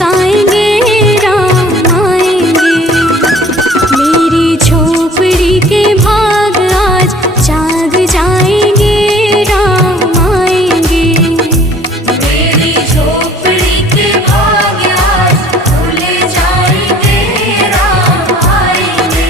मुस्काएंगे राम आएंगे। मेरी झोपड़ी के भाग आज जाग जाएंगे राम आएंगे। मेरी झोपड़ी के भाग आज खुल जाएंगे राम आएंगे।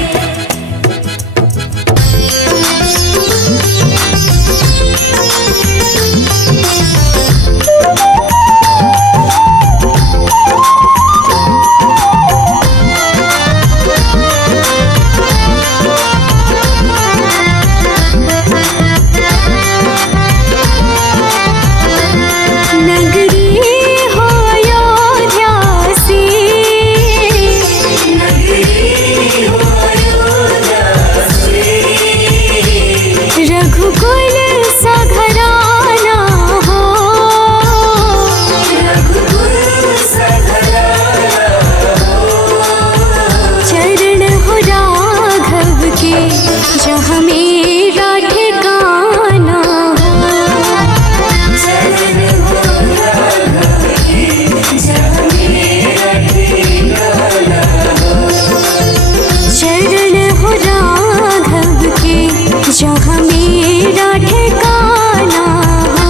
रघुकुल सा घराना हो, रघुकुल सा घराना हो। चरण हो राघव के जहाँ मेरा ठिकाना हो। चरण हो राघव के जहाँ मेरा ठिकाना हो। चरण हो राघव के जहाँ मेरा ठिकाना हो।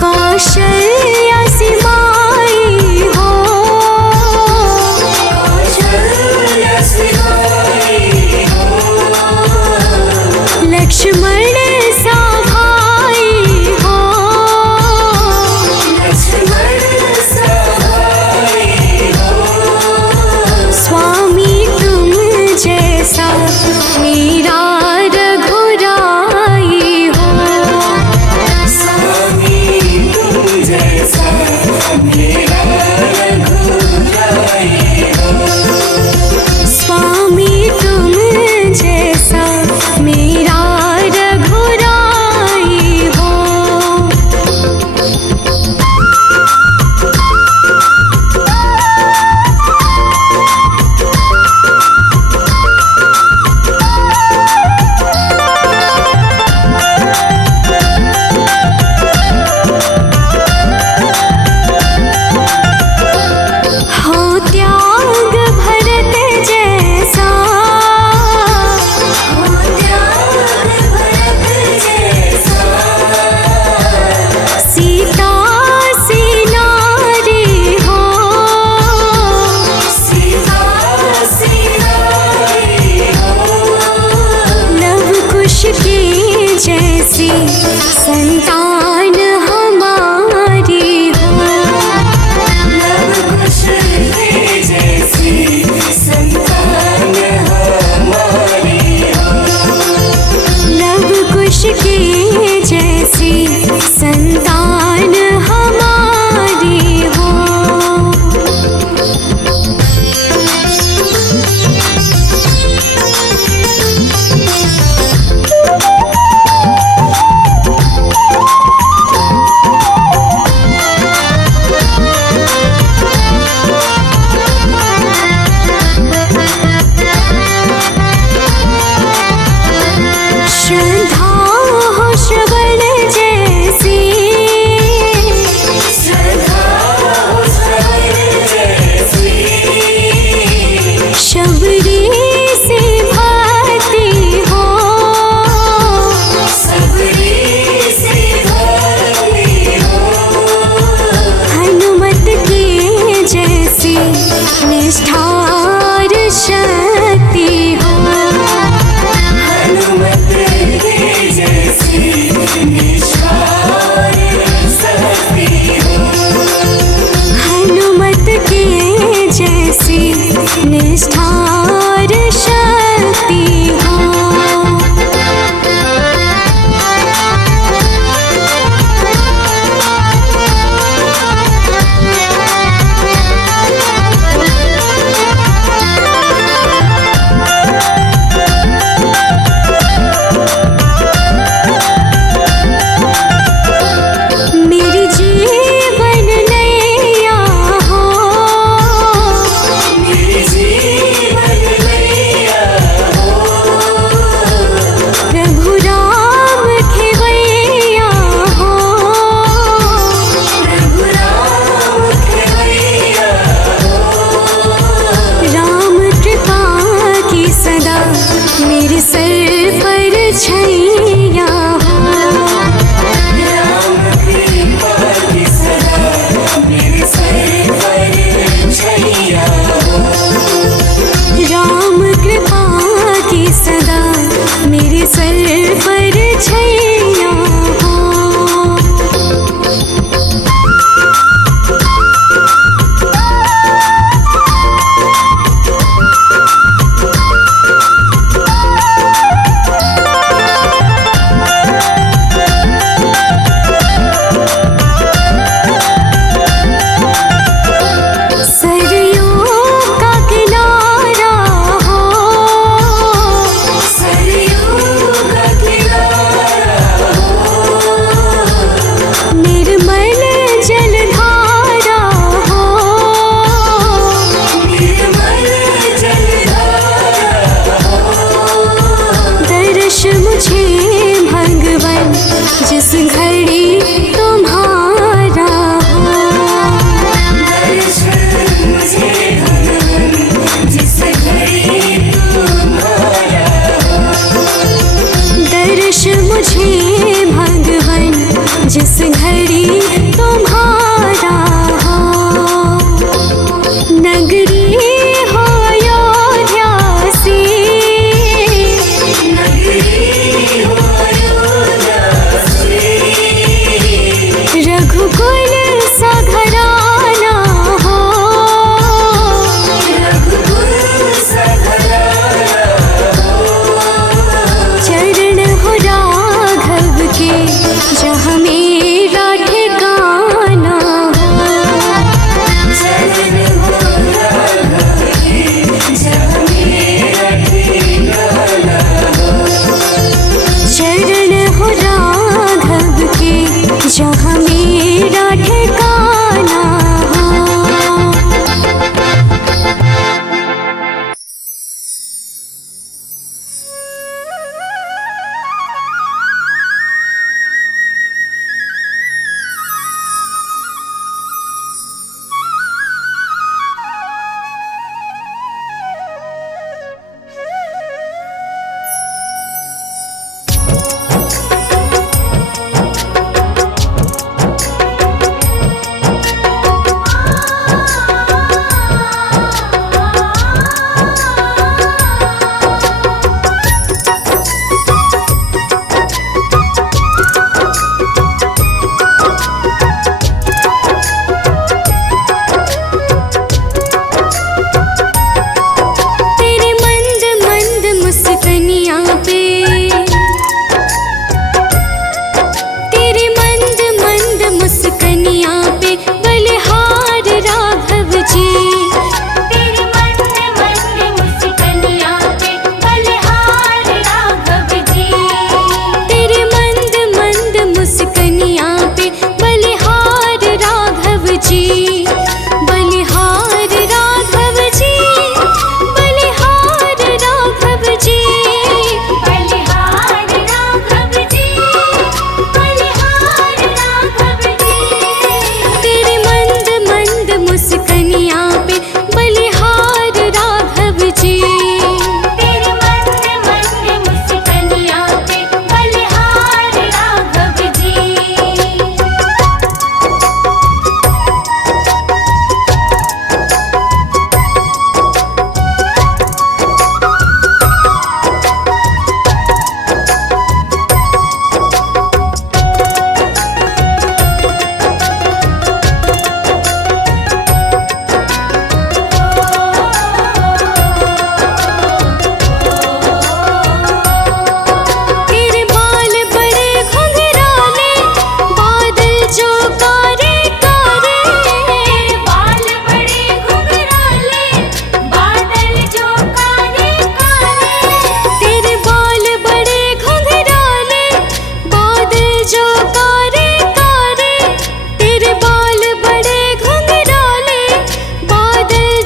कौशल्या सी माई हो, कौशल्या सी माई हो। लक्ष्मण सा भाई हो, लक्ष्मण सा भाई हो। स्वामी तुम जैसा मेरा रघुराई हो। स्वामी तुम जैसा मेरा रघुराई हो। स्वामी तुम जैसा मेरा रघुराई हो। हो त्याग भरत जैसा, हो त्याग भरत जैसा। सीता सी नारी हो, सीता सी नारी हो। लव कुश की जैसी संतान हमारी हो। लव कुश की जैसी संतान हमारी हो। लव कुश की जैसी संतान हमारी हो। श्रद्धा हो श्रवण जैसी, श्रद्धा हो श्रवण जैसी। शबरी से भक्ति हो, सबरी से भक्ति हो। हनुमत की जैसी निष्ठार शक्ति हो। हनुमत की जैसी निष्ठार शक्ति हो। हनुमत की जैसी निष्ठार शक्ति हो।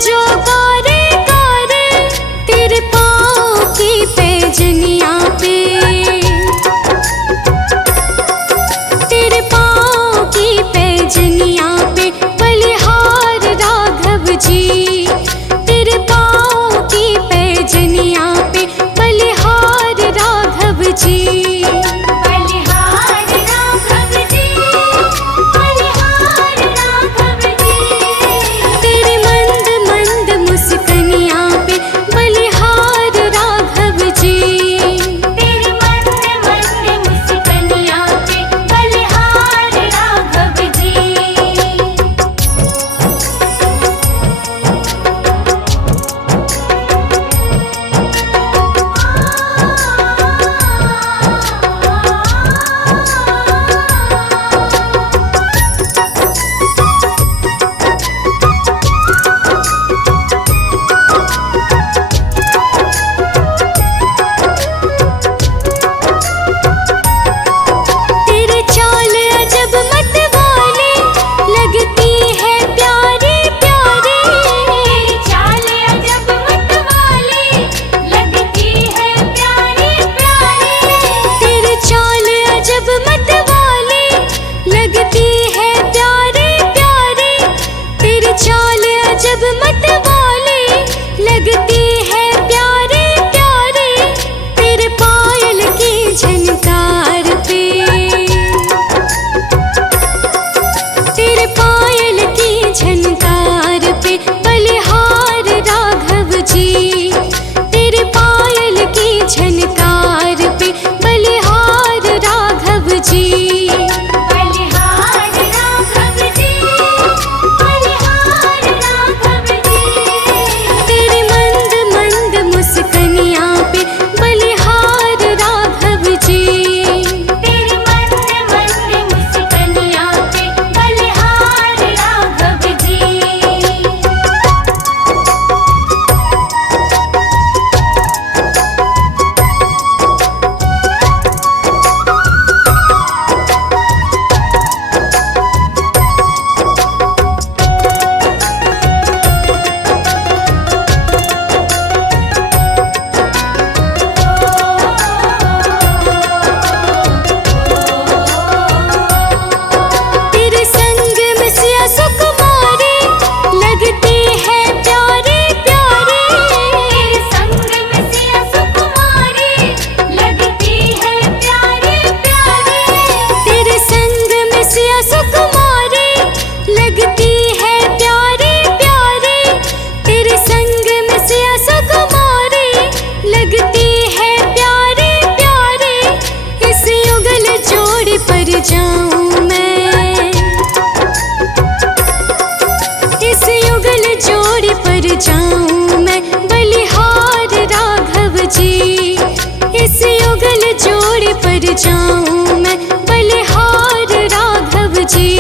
जो गारे गारे तेरे पाँव की पैजनिया पे, तेरे पाँव की पैजनिया पे बलिहार राघव जी, तेरे पाँव की पैजनिया पे बलिहार राघव जी। बलिहार राघव जी, बलिहार राघव जी। तेरे मंद मंद मुस्कनिया पे बलिहार राघव जी, तेरी मंद मंद मुस्कनिया पे बलिहार राघव जी। तेरे चाल अजब मतवाली लगती है प्यारी प्यारी, तेरी चाल अजब मतवाली लगती है प्यारी प्यारी। तेरे चाल अजब मतवाली लगती है प्यारी प्यारी, तेरे चाल अजब मतवाली लगती है प्यारी प्यारी। तेरे पायल की झनकार पे, तेरे पायल की झनकार पे बलिहार राघव जी, तेरे पायल की झनकार पे बलिहार राघव जी। बलिहार राघव जी, बलिहार राघव जी। तेरे मंद मंद मुस्कनिया पे बलिहार राघव जी, तेरी मंद मंद मुस्कनिया पे बलिहार राघव जी। तेरे संग में सिया सुकुमारी लगती है प्यारी प्यारी, तेरे संग में सिया सुकुमारी लगती है प्यारी प्यारी। तेरे संग में सिया सुकुमारी लगती है प्यारी प्यारी, तेरे संग में सिया सुकुमारी लगती है प्यारी प्यारी। इस युगल जोड़ी पर जाऊं मैं, इस युगल जोड़ी पर जाऊं मैं बलिहार राघव जी, इस युगल जोड़ी पर जाऊं मैं बलिहार राघव जी।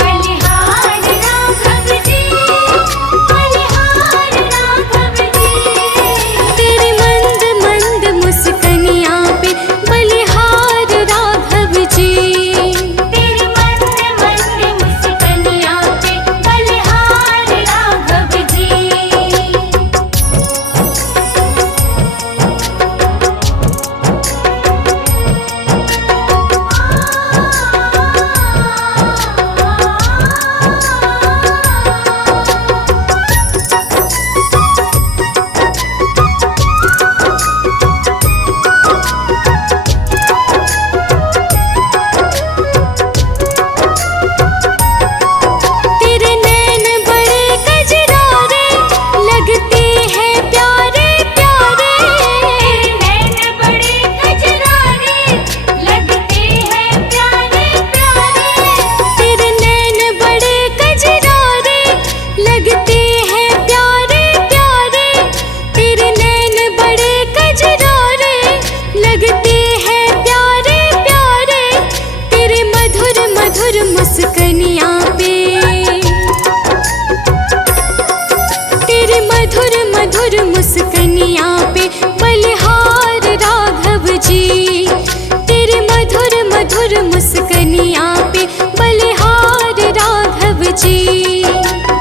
बलिहार राघव जी, बलिहार राघव जी। तेरे मंद मंद मुस्कनिया पे बलिहार राघव जी, तेरी मंद मंद मुस्कनिया पे बलिहार राघव जी। तेरे नैन बड़े कजरारे लगते हैं प्यारे प्यारे, तेरे नैन बड़े कजरारे लगते हैं प्यारे प्यारे। तेरे नैन बड़े कजरारे लगते हैं प्यारे प्यारे, तेरे नैन बड़े कजरारे लगते हैं प्यारे प्यारे। तेरे मधुर मधुर मुस्कनिया पे, तेरे मधुर मधुर मुस्कनिया पे बलिहार राघव जी, तेरे मधुर मधुर मुस्कनिया पे बलिहार राघव जी।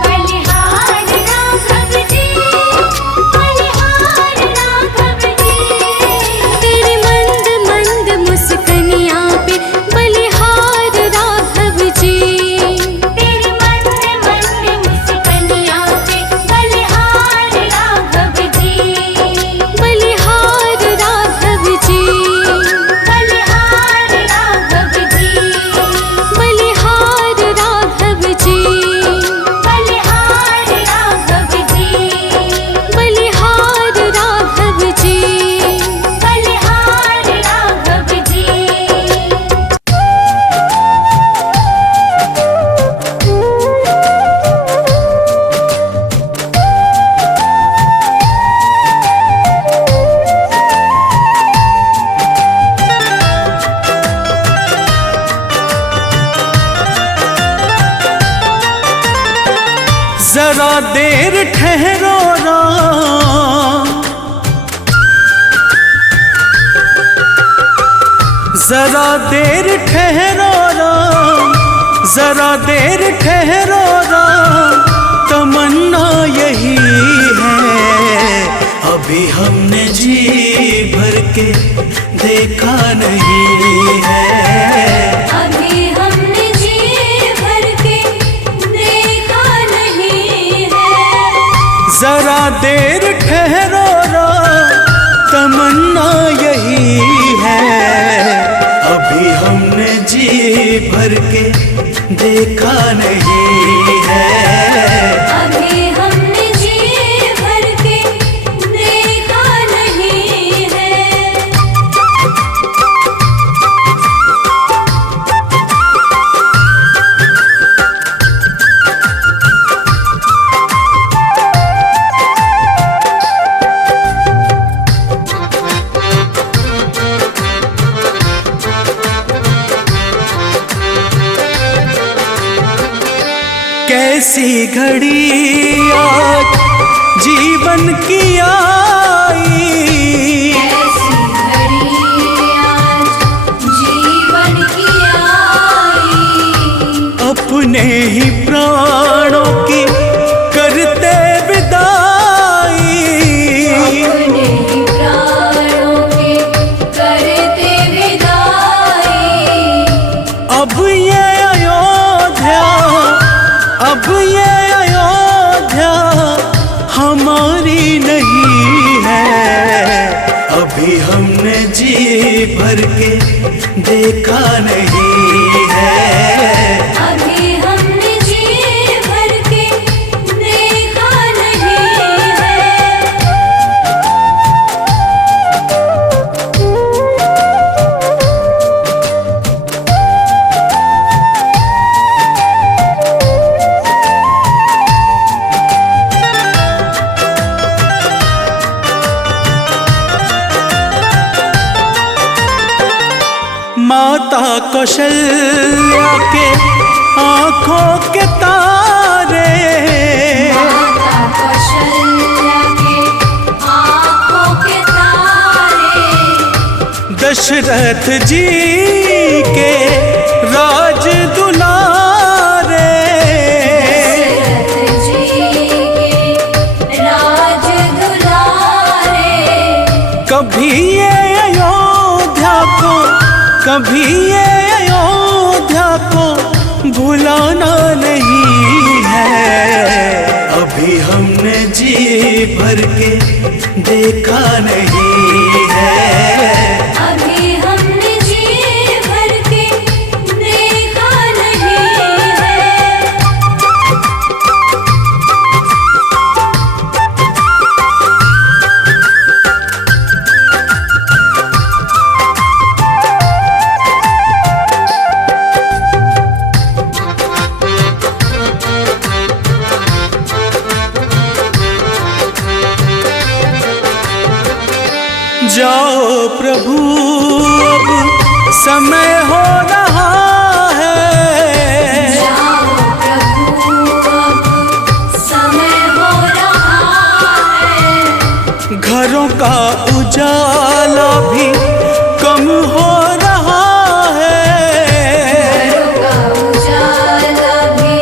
बलिहार राघव देर ठहरो राम, जरा देर ठहरो राम, जरा देर ठहरो राम, तमन्ना यही है। अभी हमने जी भर के देखा नहीं है, अभी हमने जी भर के देखा नहीं है। जरा देर ठहरो राम, तमन्ना यही है। अभी हमने जी भर के देखा नहीं है, अभी हमने जी भर के देखा नहीं है। कैसी घड़ी आज जीवन की आई, ऐसी घड़ी आज जीवन की आई, अपने ही प्राणों की करते विदाई। अपने ही प्राणों के करते विदाई। अब ये अयोध्या, अब ये अयोध्या हमारी नहीं है। अभी हमने जी भर के देखा नहीं है, अभी हमने जी भर के देखा नहीं है। माता कौशल्या के आंखों के तारे, माता कौशल्या के आँखों के तारे, दशरथ जी के राज दुलारे। दशरथ जी के राज दुलारे। कभी ये अयोध्या को, कभी ये अयोध्या को भुलाना नहीं है। अभी हमने जी भर के देखा नहीं है, अभी हमने जी भर के देखा नहीं है। जाओ प्रभु अब समय हो रहा है, जाओ प्रभु अब समय हो रहा है। घरों का उजाला भी कम हो रहा है, घरों का उजाला भी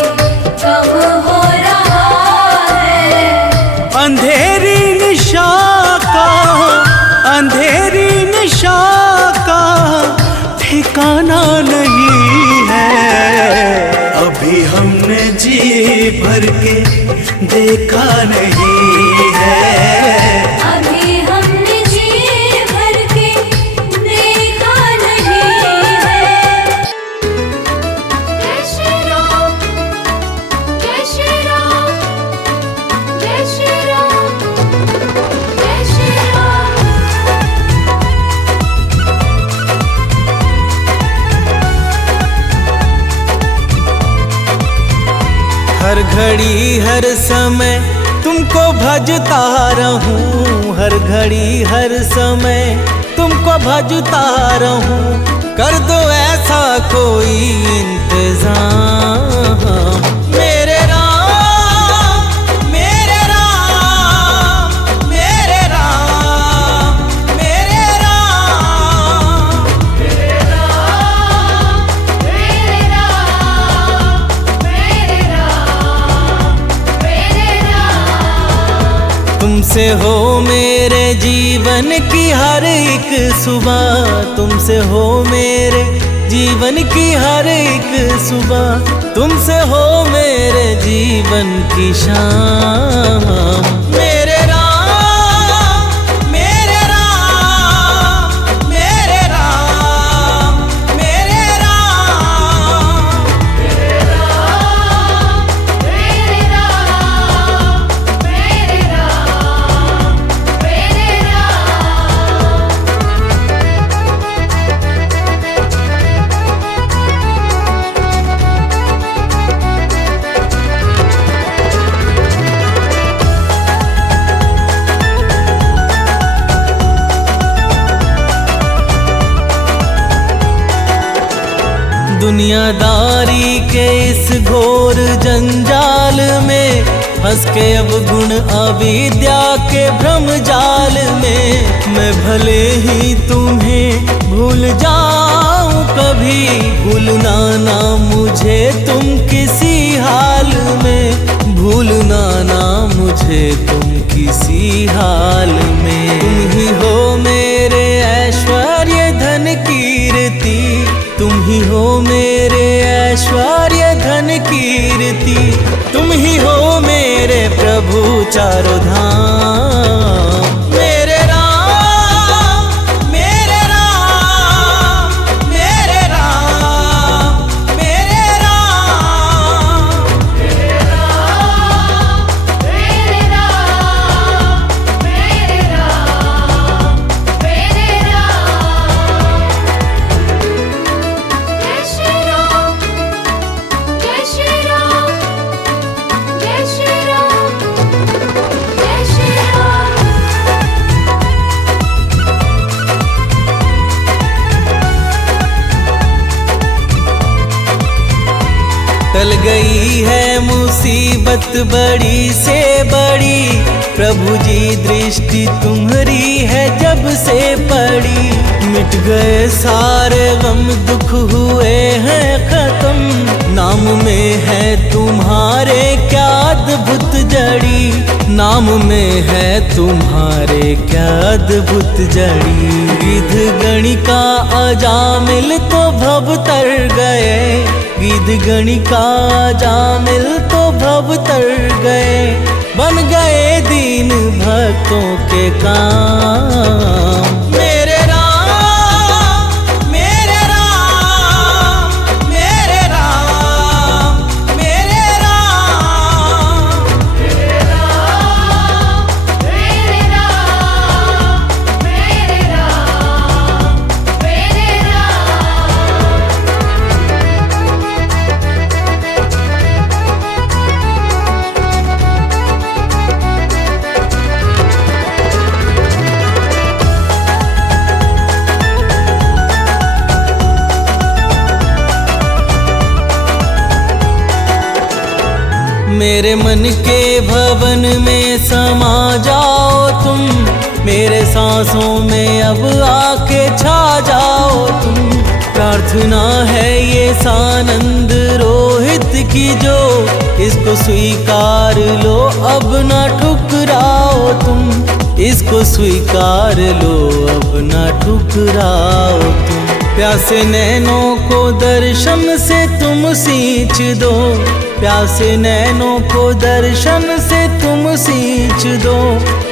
कम हो रहा है। अंधेरी निशा का, अंधेरी निशा का ठिकाना नहीं है। अभी हमने जी भर के देखा नहीं है, अभी हमने जी भर के देखा नहीं है। जय श्री राम, जय श्री राम, जय श्री राम, जय श्री राम। हर घड़ी हर समय तुमको भजता रहूं, हर घड़ी हर समय तुमको भजता रहूं। कर दो ऐसा कोई इंतजाम मेरे राम, मेरे तुमसे हो मेरे जीवन की हर एक सुबह, तुमसे हो मेरे जीवन की हर एक सुबह, तुमसे हो मेरे जीवन की शाम। मेरे राम, मेरे राम, मेरे राम, मेरे राम। मेरे राम, मेरे राम, मेरे राम, मेरे राम। दुनियादारी के इस घोर जंजाल में फंस के अब गुण अविद्या के भ्रम जाल में, मैं भले ही तुम्हें भूल जाऊं कभी, भूलना ना मुझे तुम किसी हाल में, भूलना ना मुझे तुम किसी हाल में। तुम ही हो मेरे ऐश्वर्य धन कीर्ति, तुम ही हो मेरे ऐश्वर्य धन कीर्ति, तुम ही हो मेरे प्रभु चारों धाम। मेरे राम, मेरे राम, मेरे राम, मेरे राम। मेरे राम, मेरे राम, मेरे राम, मेरे राम। जय श्री राम, जय श्री राम, जय श्री राम, जय श्री राम। टल गई है मुसीबत बड़ी से बड़ी, प्रभु जी दृष्टि तुम्हारी है जब से पड़ी, मिट गए सारे गम दुख हुए हैं खत्म, नाम में है तुम्हारे क्या अद्भुत जड़ी, नाम में है तुम्हारे क्या अद्भुत जड़ी। गिद्ध गणिका अजामिल तो भव तर गए, गिद्ध गणिका अजामिल तो भव तर गए, बन गए दीन भक्तों के काम। मेरे राम, मेरे राम, मेरे राम, मेरे राम। मेरे राम, मेरे राम, मेरे राम, मेरे राम। मेरे मन के भवन में समा जाओ तुम, मेरे सांसों में अब आके छा जाओ तुम, प्रार्थना है ये सानंद रोहित की जो, इसको स्वीकार लो अब ना ठुकराओ तुम, इसको स्वीकार लो अब ना ठुकराओ तुम। प्यासे नैनों को दर्शन से तुम सींच दो, प्यासे नैनों को दर्शन से तुम सींच दो,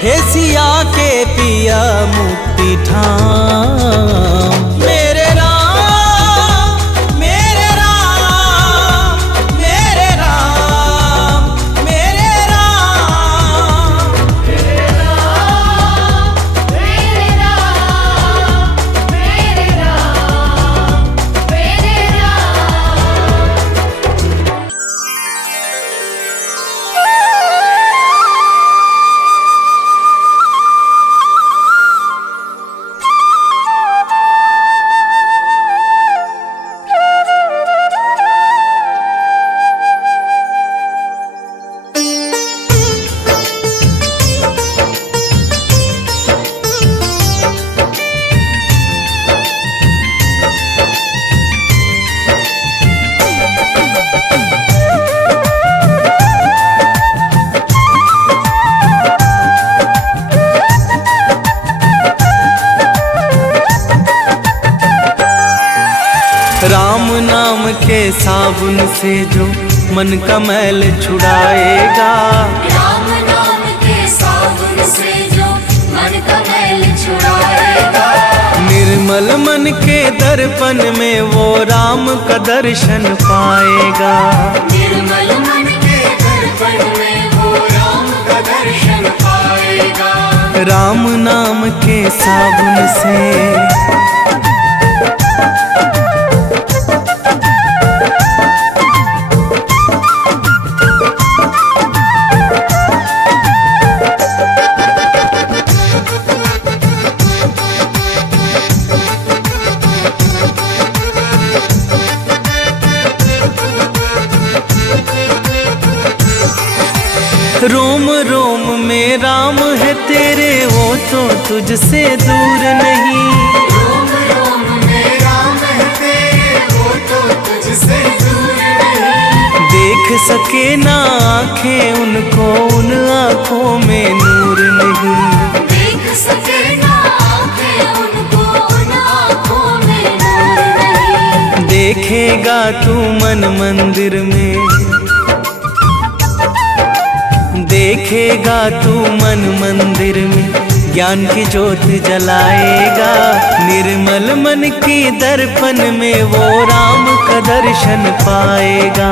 हे सिया के पिया मुक्ति ठाम। मेरे राम, मेरे राम, मेरे राम, मेरे राम। मेरे राम, मेरे राम, मेरे राम, मेरे राम। साबुन से जो मन का मैल छुड़ाएगा। राम नाम के साबुन से जो मन का मैल छुड़ाएगा। निर्मल मन के दर्पण में वो राम का दर्शन पाएगा। निर्मल मन के दर्पण में वो राम का दर्शन पाएगा। राम नाम के साबुन से रोम रोम में राम है तेरे, वो तो तुझसे दूर नहीं। रोम रोम में राम है तेरे, वो तो तुझसे दूर नहीं। देख सके ना आँखें उनको, उन आँखों में नूर नहीं। देख सके ना आँखें उनको, उन आँखों में नूर नहीं। देखेगा तू मन मंदिर में, देखेगा तू मन मंदिर में, ज्ञान की ज्योत जलाएगा। निर्मल मन की दर्पण में वो राम का दर्शन पाएगा।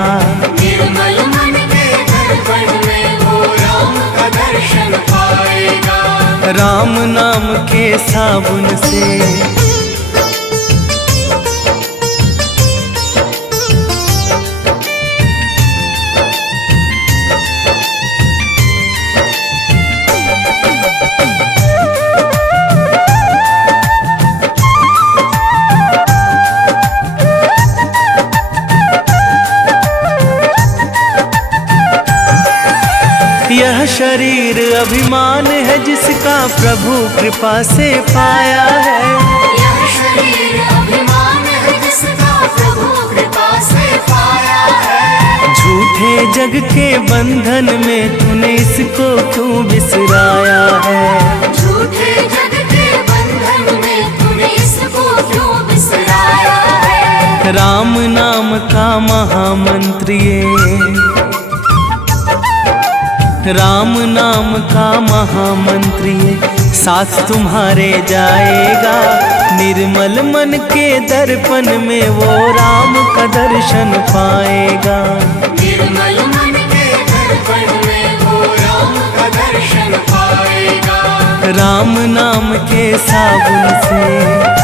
निर्मल मन के दर्पण में वो राम का दर्शन पाएगा। राम नाम के साबुन से यह शरीर अभिमान है जिसका प्रभु कृपा से पाया है। यह शरीर अभिमान है जिसका प्रभु कृपा से पाया है। झूठे जग के बंधन में तूने इसको क्यों बिसराया है। झूठे जग के बंधन में तूने इसको क्यों बिसराया है। राम नाम का महामंत्र ये, राम नाम का महामंत्र ये साथ तुम्हारे जाएगा। निर्मल मन के दर्पण में वो राम का दर्शन पाएगा। निर्मल मन के दर्पण में वो राम का दर्शन पाएगा। राम नाम के साबुन से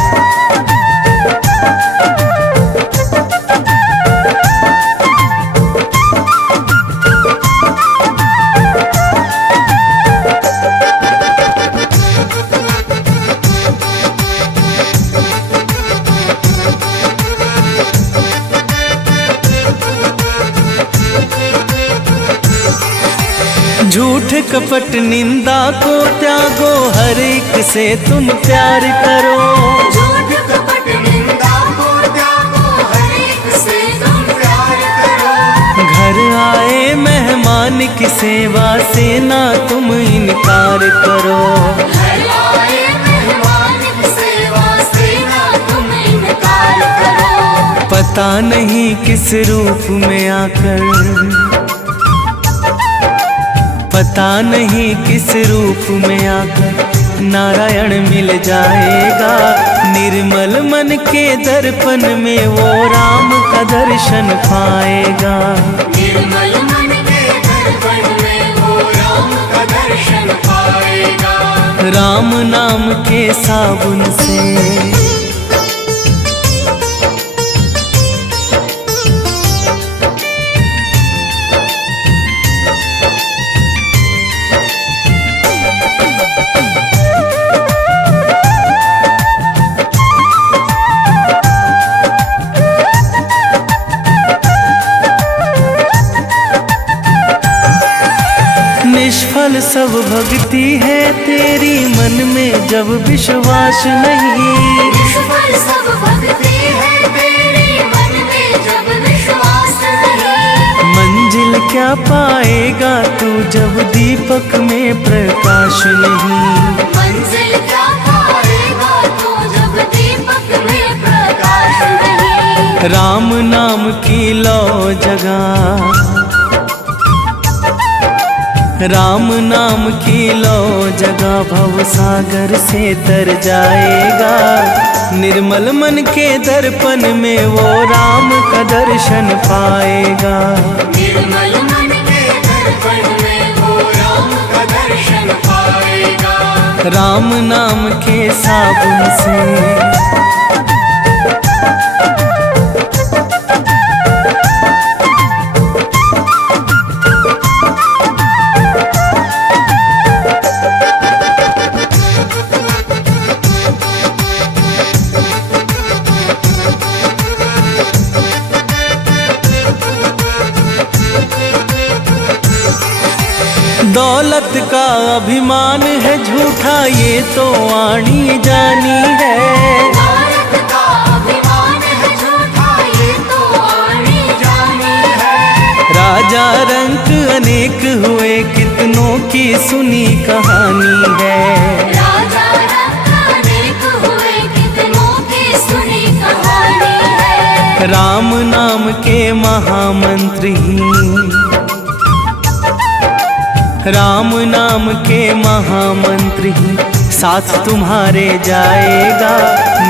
झूठ कपट निंदा को त्यागो, हर एक से तुम प्यार करो। झूठ कपट निंदा को त्यागो, हर एक से तुम प्यार करो। घर आए मेहमान की सेवा से ना तुम इनकार करो। घर आए मेहमान की सेवा से ना तुम इनकार करो। पता नहीं किस रूप में आकर, पता नहीं किस रूप में आकर नारायण मिल जाएगा। निर्मल मन के दर्पण में वो राम का दर्शन पाएगा। निर्मल मन के दर्पण में वो राम का दर्शन पाएगा। राम नाम के साबुन से निष्फल सब भक्ति है तेरी, मन में जब विश्वास नहीं। निष्फल सब भक्ति है तेरी, मन में जब विश्वास नहीं। मंजिल क्या पाएगा तू जब दीपक में प्रकाश नहीं। मंजिल क्या पाएगा तू जब दीपक में प्रकाश नहीं। राम नाम की लो जगह, राम नाम की लो जगह भव सागर से तर जाएगा। निर्मल मन के दर्पण में वो राम का दर्शन पाएगा। निर्मल मन के दर्पण में वो राम का दर्शन पाएगा। राम नाम के साबुन से दौलत का अभिमान है झूठा ये तो आनी जानी है। दौलत का अभिमान है झूठा ये तो आनी जानी है। राजा रंक अनेक हुए कितनों की सुनी कहानी है। राजा रंक अनेक हुए कितनों की सुनी कहानी है। राम नाम के महामंत्री, राम नाम के महामंत्री साथ तुम्हारे जाएगा।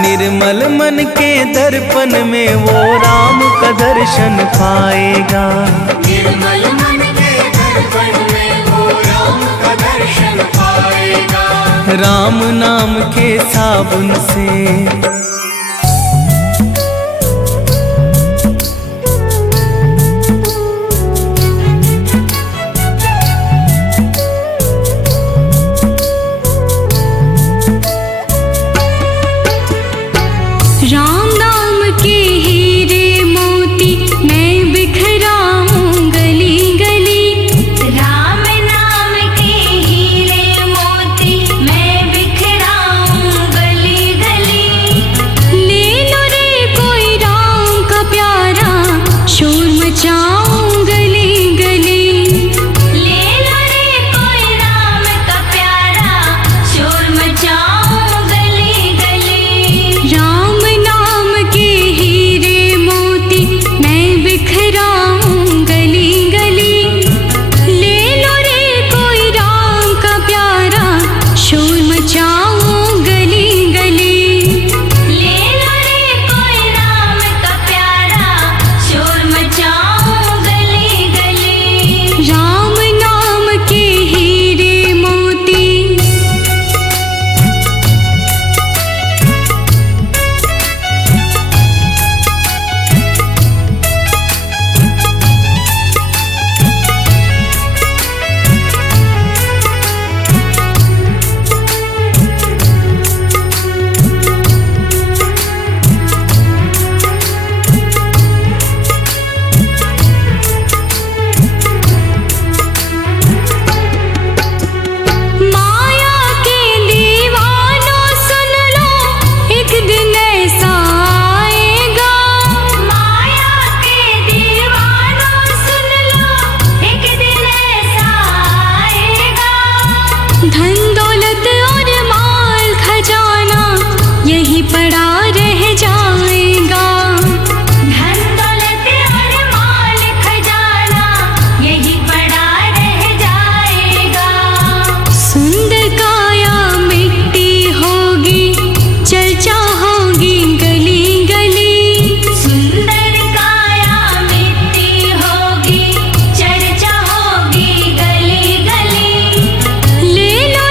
निर्मल मन के दर्पण में वो राम का दर्शन पाएगा। निर्मल मन के दर्पण में वो राम का दर्शन पाएगा। राम नाम के साबुन से राम नाम के हीरे मोती मैं बिखराऊं गली गली। राम नाम के हीरे मोती मैं बिखराऊं गली गली। ले लो रे कोई राम का प्यारा शोर मचाऊं गली गली। ले लो रे कोई राम का प्यारा शोर मचाऊं गली गली। राम नाम के हीरे मोती मैं बिखराऊं गली गली। ले लो रे कोई राम का प्यारा शोर मचाऊं गली गली। ले लो रे कोई राम का प्यारा शोर मचाऊं गली गली। राम नाम के हीरे मोती माया के दीवानों सुन लो एक दिन ऐसा आएगा। माया के दीवानों सुन लो एक दिन ऐसा आएगा। धन दौलत और माल खजाना यही पड़ा रह जाएगा। धन दौलत और माल खजाना यही पड़ा रह जाएगा। सुंदर काया मिट्टी होगी चर्चा होगी गली गली। सुंदर काया मिट्टी होगी चर्चा होगी गली गली। ले लो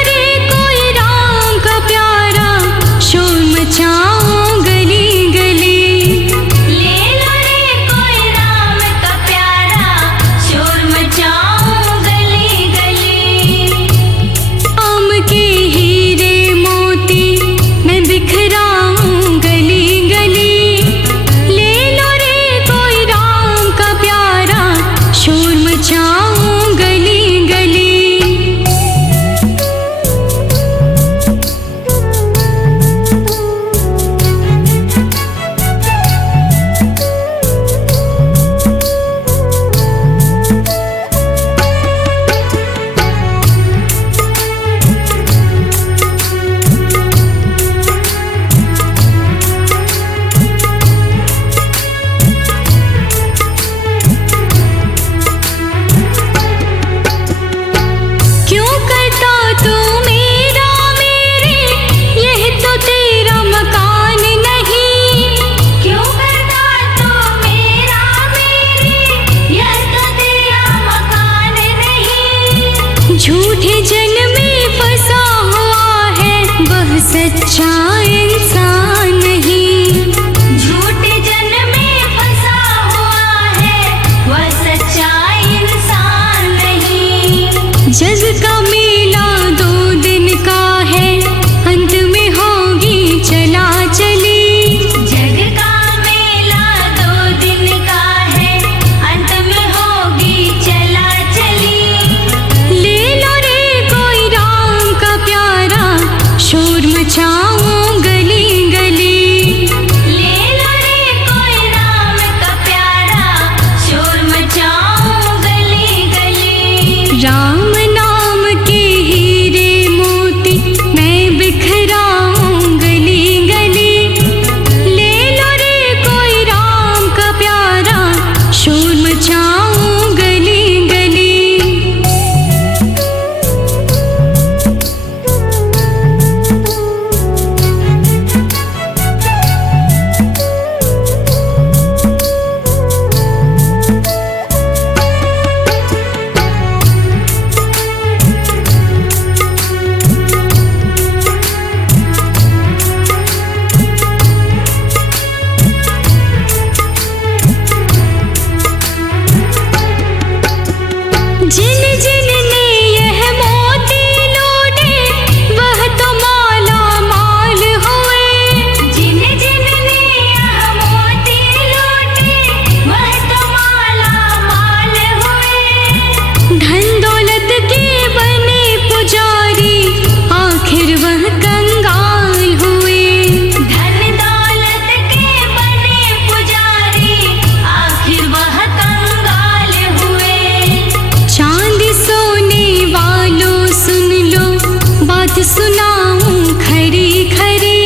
सुनाऊं खरी खरी।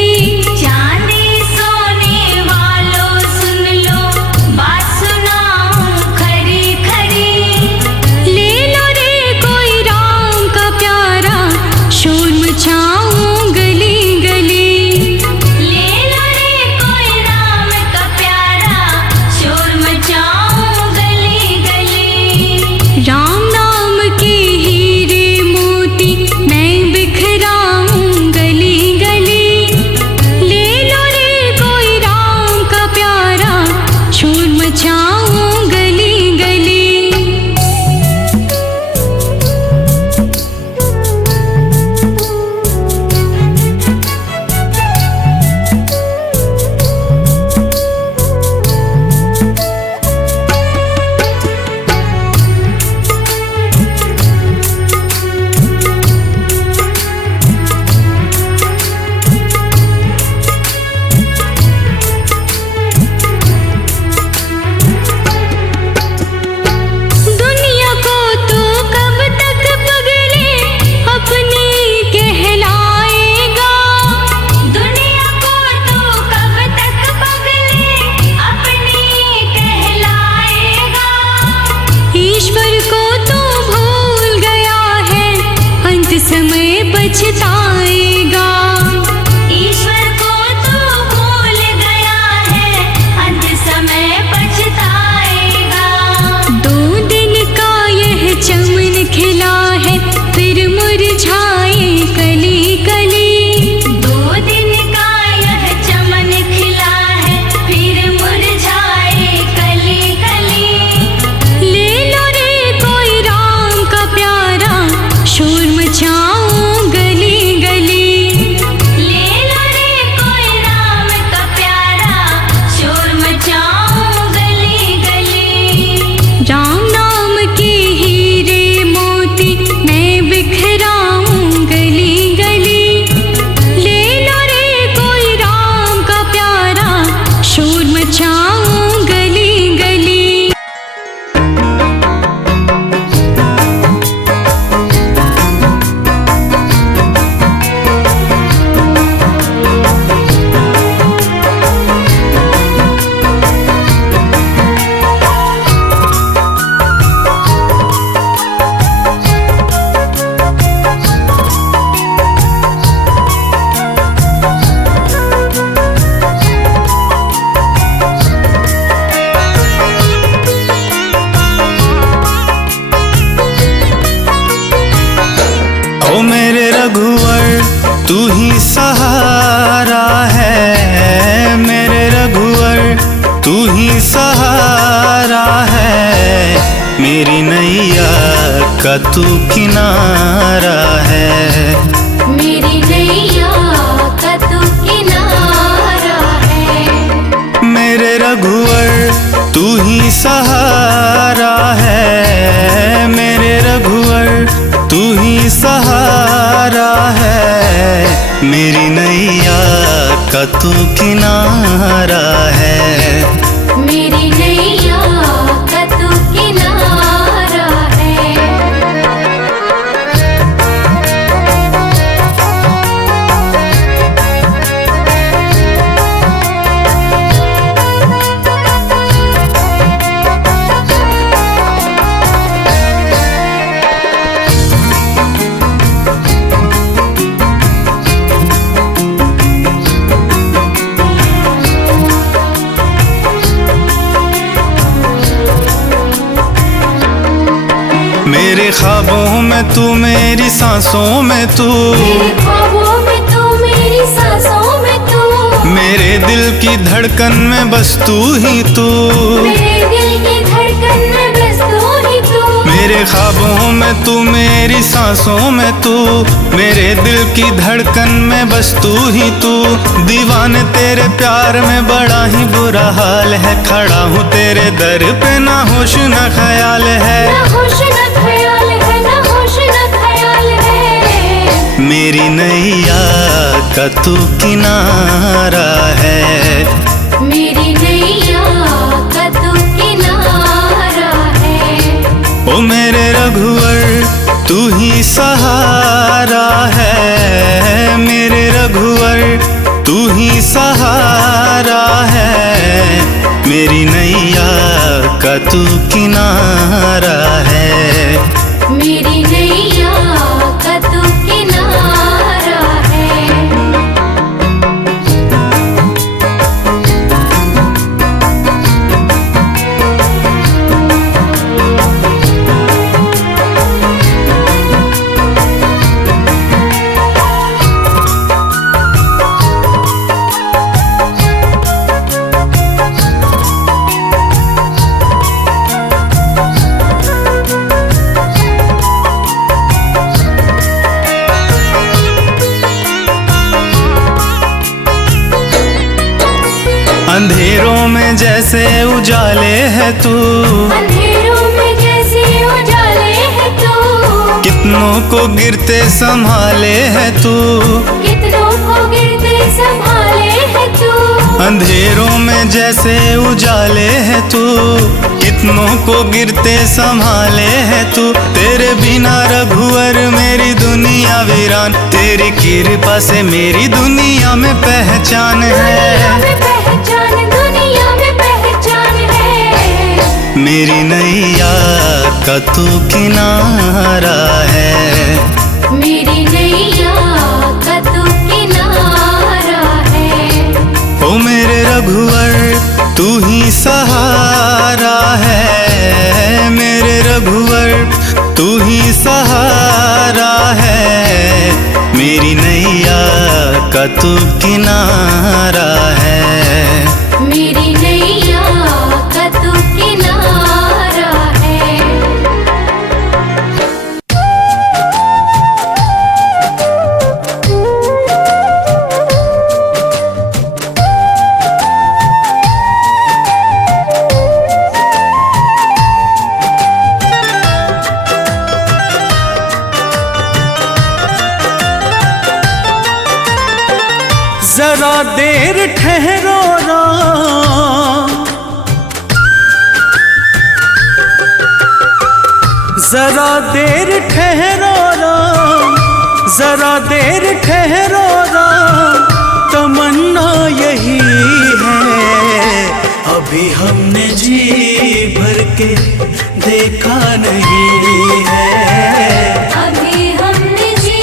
चांदी सोने वालों सुन लो, बात सुनाऊं खरी खरी। ले लो रे कोई राम का प्यारा, शोर मचाऊं गली गली। ले लो रे कोई राम का प्यारा, शोर मचाऊं गली गली। राम नाम के हीरे मोती मैं बिखराऊं गली गली। ले लो रे कोई राम का प्यारा, शोर मचाऊं गली गली। दुनिया को तो कब तक पगले अपनी कहलाएगा। दुनिया को तो कब तक पगले अपनी कहलाएगा। ईश्वर को तो भूल गया है, अंत समय पछताएगा। ईश्वर को तो भूल गया है, अंत समय पछताएगा। 2 दिन का यह चमन खिला है, फिर मुरझाए कली कली। 2 दिन का यह चमन खिला है, फिर मुरझाए कली कली। ले लो रे कोई राम का प्यारा, शोर मचाऊं गली गली। ले लो रे कोई राम का प्यारा, शोर मचाऊं गली गली। राम नाम के हीरे मोती मैं बिखराऊं गली गली। ले लो रे कोई राम का प्यारा, शोर मचाऊं गली गली। ओ मेरे रघुवर तू ही सहारा है, मेरे रघुवर तू ही सहारा है। मेरी नैया का तू किनारा है। मेरी नैया का तू किनारा है। मेरे रघुवर तू ही सहारा है, मेरे रघुवर तू ही सहारा है। मेरी नैया का तू किनारा है। मेरी नैया का तू किनारा है। मेरे ख्वाबों में तू, मेरी सांसों में तू, मेरे ख्वाबों में तू, मेरी सांसों में तू। मेरे दिल की धड़कन में बस तू ही तू। मेरे दिल की धड़कन में बस तू ही तू। मेरे ख्वाबों में तू, मेरी सांसों में तू, मेरे दिल की धड़कन में बस तू ही तू। दीवाने तेरे प्यार में बड़ा ही बुरा हाल है, खड़ा हूँ तेरे दर पे ना होश ना ख्याल है। ना होश ना ख्याल है, ना होश ना ख्याल है। मेरी नैया का तू किनारा है। मेरी नैया का तू किनारा है। ओ मेरे रघुवर तू ही सहारा है। रघुवर तू ही सहारा है, मेरी नैया का तू किनारा है। मेरी नैया का तू किनारा है। अंधेरों में जैसे उजाले है तू, अंधेरों में जैसे उजाले है तू, कितनों को गिरते संभाले है तू, कितनों को गिरते संभाले है तू। अंधेरों में जैसे उजाले है तू, कितनों को गिरते संभाले है तू। तेरे बिना रघुवर मेरी दुनिया वीरान, तेरी कृपा से मेरी दुनिया में पहचान है। दुनिया में पहचान है। मेरी नैया का तू किनारा है। मेरी नैया का तू किनारा है। ओ मेरे रघुवर तू ही सहारा है, मेरे रघुवर तू ही सहारा है। मेरी नैया का तू किनारा है। मेरी नैया का तू किनारा है। जरा देर ठहरो राम, जरा देर ठहरो राम, जरा देर ठहरो राम, तमन्ना यही है। अभी हमने जी भर के देखा नहीं है। अभी हमने जी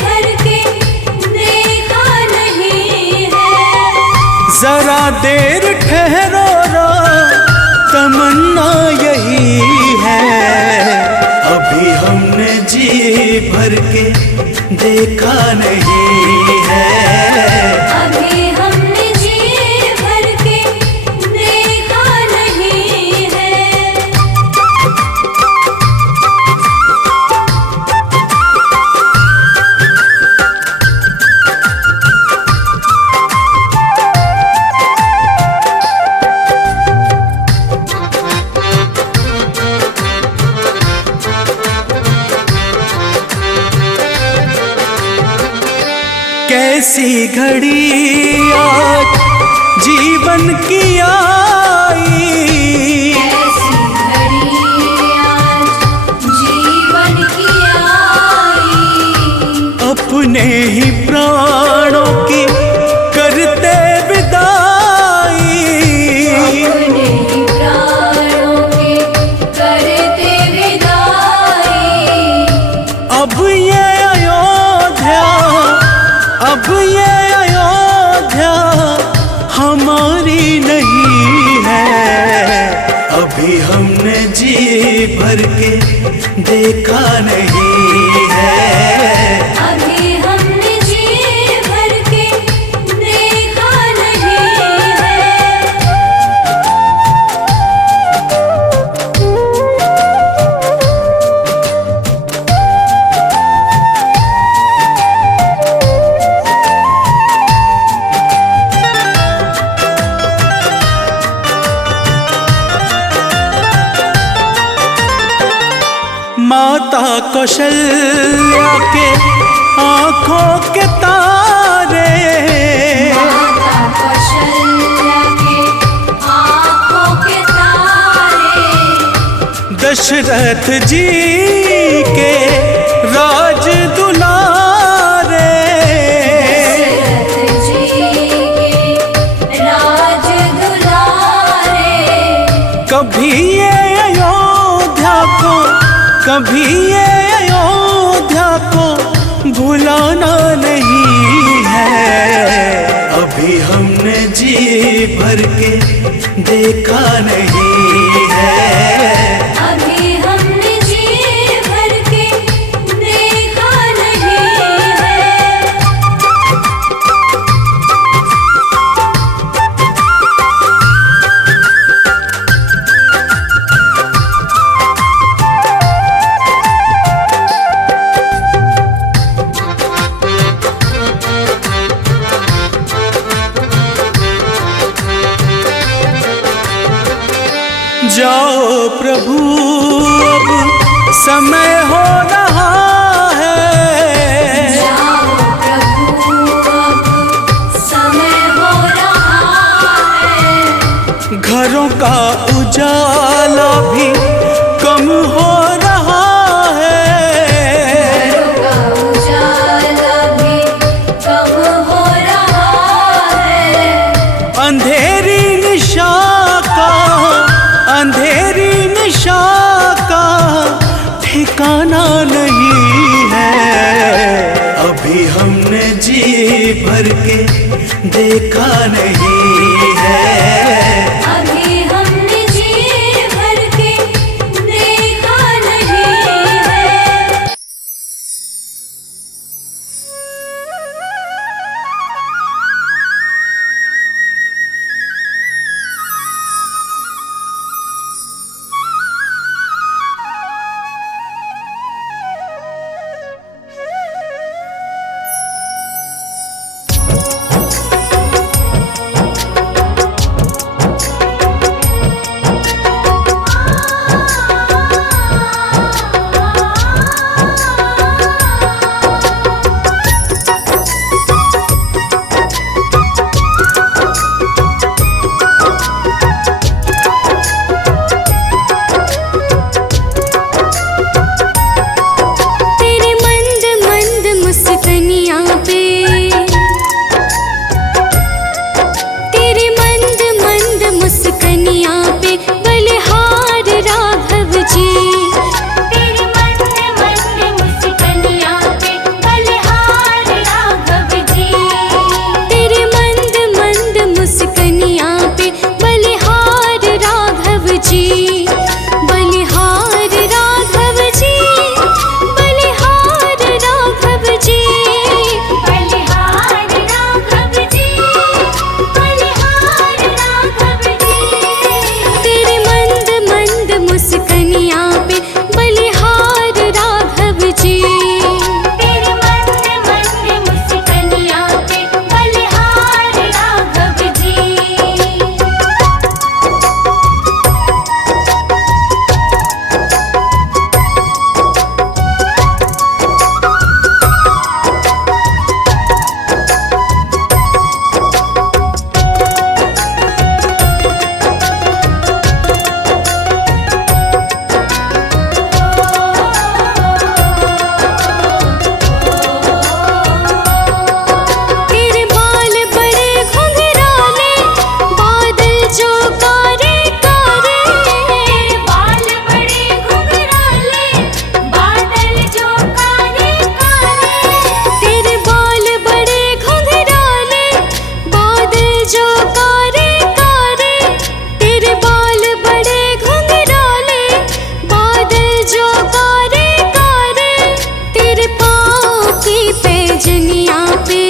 भर के देखा नहीं है। जरा देर ठहरो राम, तमन्ना यही है। अभी हमने जी भर के देखा नहीं है। अभी हमने जी भर के देखा नहीं है। कैसी घड़ी आज जीवन की आई, ऐसी घड़ी आज जीवन की आई। अपने ही प्राणों की करते विदाई। अपने ही प्राणों के करते विदाई। अब ये अयोध्या, अब ये अयोध्या हमारी नहीं है। अभी हमने जी भर के देखा नहीं है। अभी हमने जी भर के देखा नहीं है। माता कौशल्या के आँखों के तारे, माता कौशल्या के आँखों के तारे। दशरथ जी के राज दुलारे। कभी ये अयोध्या को भुलाना नहीं है। अभी हमने जी भर के देखा नहीं है। अभी हमने जी भर के देखा नहीं है। जाओ प्रभु अब समय हो रहा है। जाओ प्रभु अब समय हो रहा है। घरों का उजाला भी कम हो रहा है। घरों का उजाला भी कम हो रहा है। अंधेरी निशा का ठिकाना नहीं है। अभी हमने जी भर के देखा नहीं है। अभी हमने जी भर के देखा नहीं है। पैजनिया पे